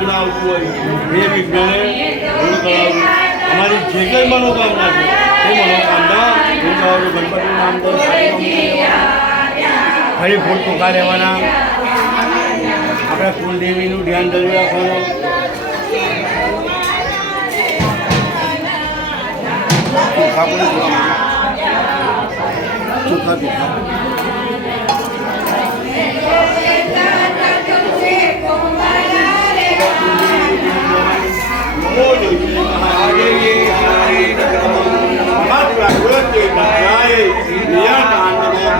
વિઘ્ન આવતું હોય એ વિઘ્નને દૂર કરાવવું. અમારી જે કંઈ મનોકામના છે એ મનોકામના દૂર કરાવવું. ગણપતિનું નામ તો ફરી ફૂલ ટૂંકા લેવાના. આપણે કુલદેવીનું ધ્યાન ધરી રાખવાનું. ચોખા પણ ચોખા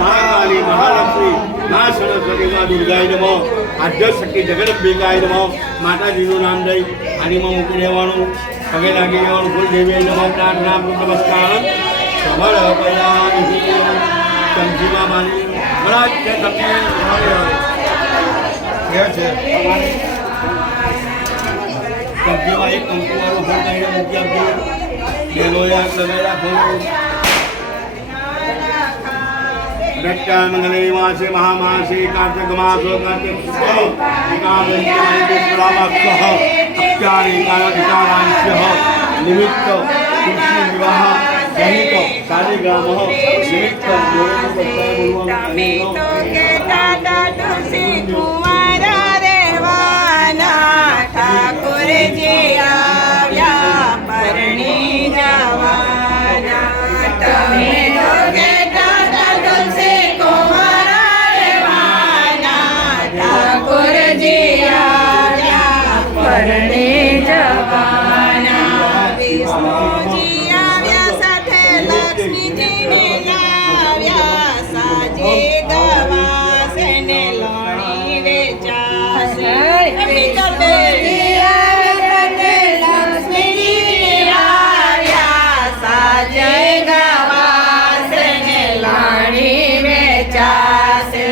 મહાકાલી મહાલક્ષ્મી મા સરસ્વતી મા દુર્ગાય નમઃ. આદ્યશક્તિ જગદંબિકાય નમઃ. માતાજીનું નામ લઈ આનીમાં મૂકી દેવાનું. પગે લાગી દેવાનું. કુલદેવી નમઃ. પ્રાર્થના નમસ્કાર સમર્પયામિ. ચમચીમાં મારી બરાબર છે. તમને છે ચમચીમાં એક કંકુવાળું ફળ કાઢીને મૂકી આપજો. બેનો યાદ લગાવી રાખો. मंगले मासे महामासे कार्तिक मासो कार्तिक निमित्त तुलसी विवाह सहित शालिग्राम ठाकुर जी आव्या परणी जवाना. પરણે જવાના. વિષ્ણુજી આવ્યા સાથે લક્ષ્મીજીને લાવ્યા. સાજે ગવાસે ને લોણી વેચાશે. વિષ્ણુજી આવ્યા સાથે લક્ષ્મીજીને લાવ્યા. સાજે ગવાસે ને લોણી વેચાશે.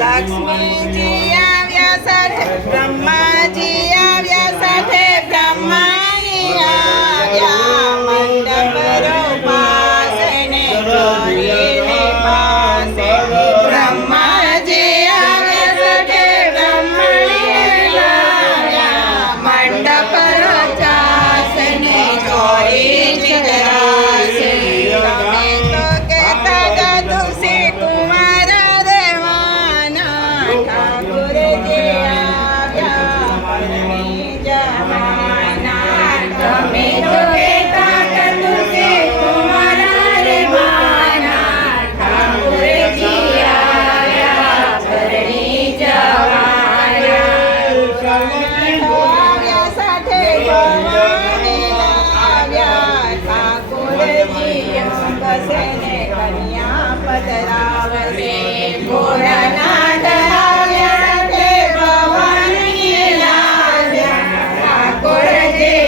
લક્ષ્મીજી આવ્યા સાથે બ્રહ્માજી આવ્યા સાથે બ્રહ્માણી આવ્યા. મંડપ રોપાસને જોડીને પાસે. બ્રહ્માજી આવ્યા સાથે બ્રહ્માણી આવ્યા. મંડપ રચાસને જોડી ચિતરાશે. તમે તો કહેતા હતા તુલસી કુમાર દેવાના. ઠાકોરજી તમે તો કહેતા હતા તુલસી કુમાર દેવાના. ઠાકોરજી આવ્યા પરણી જવાના. સાથે ભવાની લાવ્યા. ઠાકોરજી બસને કન્યા પધરાવશે. ભોળાનાથ આવ્યા સાથે ભવાની લાવ્યા. ઠાકોરજી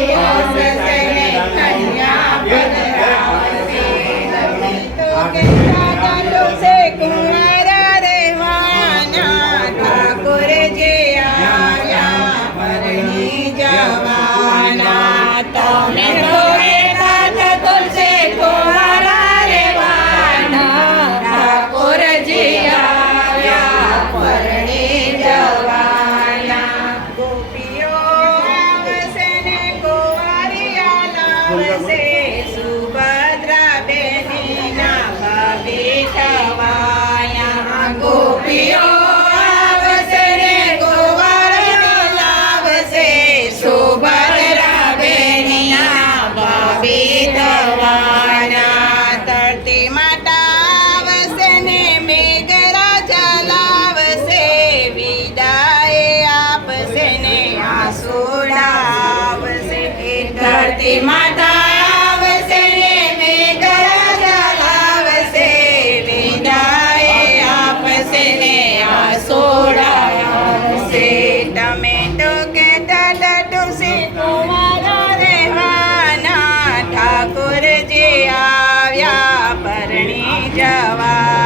બસને કન્યા પધરાવશે. તમે તો કહેતા હતા તુલસી કુમાર દેવાના. ઠાકોરજી આવ્યા પરણી જવાના. તમે તો કહેતા હતા તુલસી કુમાર દેવાના. ઠાકોરજી આવ્યા પરણી જવાના. ગોપીઓ આવશે ને ગોવારિયા લાવશે. સુભદ્રા બેનીના ભાભી થવાના. ગોપીઓ આવશે ને ગોવારિયા લાવશે. સુભદ્રા બેનીના ભાભી થવાના. ધરતી માતા આવશે ને મેઘરાજા લાવશે. વિદાય આપશે ને આસુડા આવશે. ધરતી માતા આવશે ને મેઘરાજા લાવશે. વિદાય આપશે ને આસુડા આવશે. તમે તો કહેતા હતા તુલસી કુમાર દેવાના. ઠાકોરજી આવ્યા પરણી જવા.